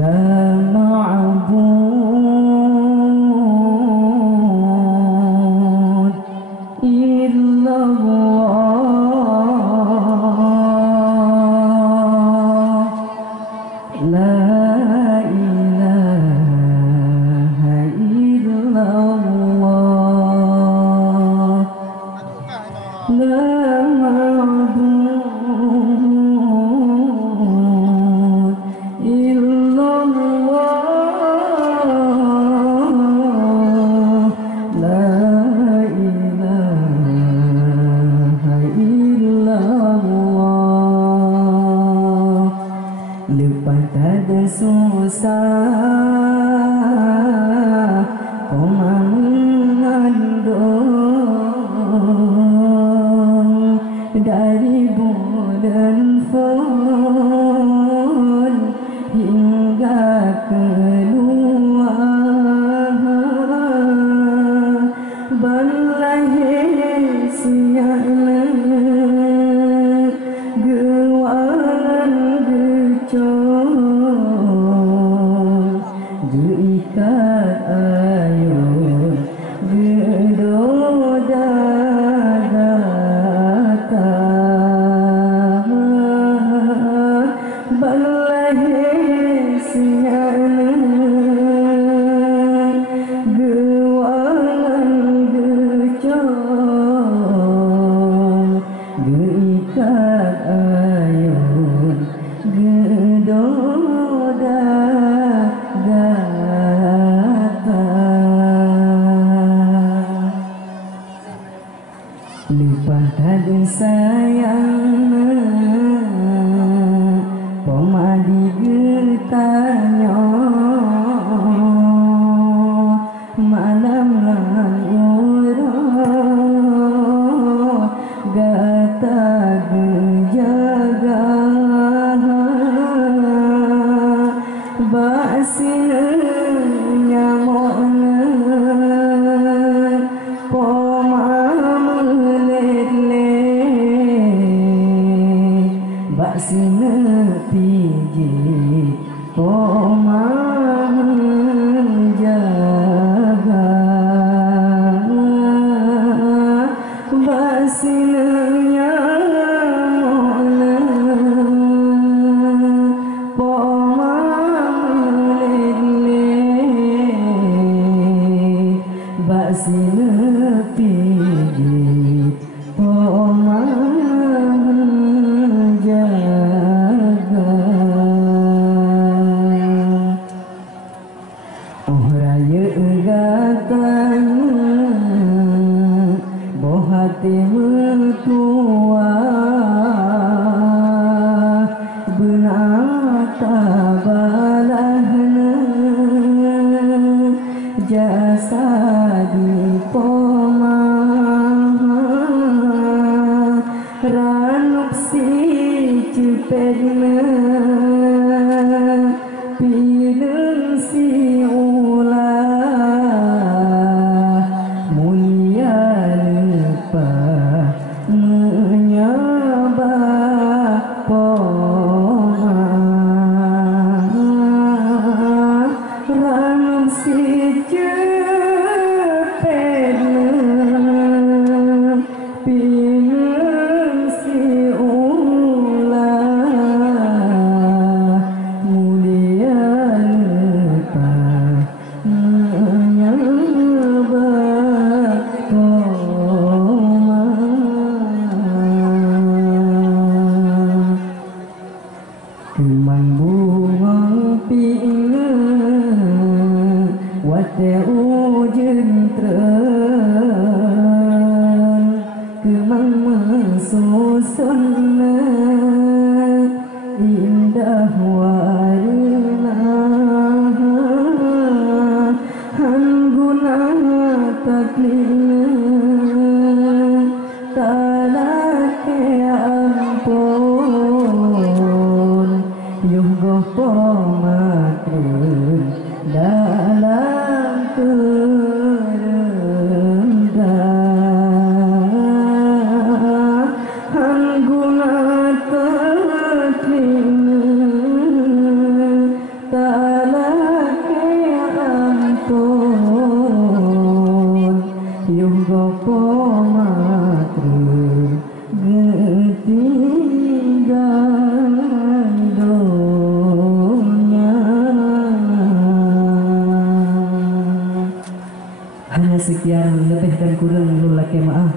La ma'bud illallah. La ilaha illallah. La ma'bud illallah. La ilaha illallah. Lepas ada susah kau mengandung dari bulan phone hingga keluar berlahir siang gewan gecong diikat ayun gedoda datang berlahir siang gewan gecong diikat ayun gedoda datang. Lupa tadi sayang pemadi gertanya malam orang gata gejaga basina nyamona basina piji poma menjaga basina nyamona poma melele basina piji poma jaga. Oh raya gatanya boh hati mertua benata balahna jasa di poma ranuk si cepetna pilih si ulah mulia lepas menyabak poma ranuk si cepetna pilih si ulah mulia lepas menyabak poma. Kemang bunga pina wate ujen terang kemang mesusuna indah warna hangguna taklina talake ampun yogo pomatun dalam kerendah hangguna taklina gopo matri ketinggalan dunia. Hanya sekian, lebih dan kurang nulake maaf.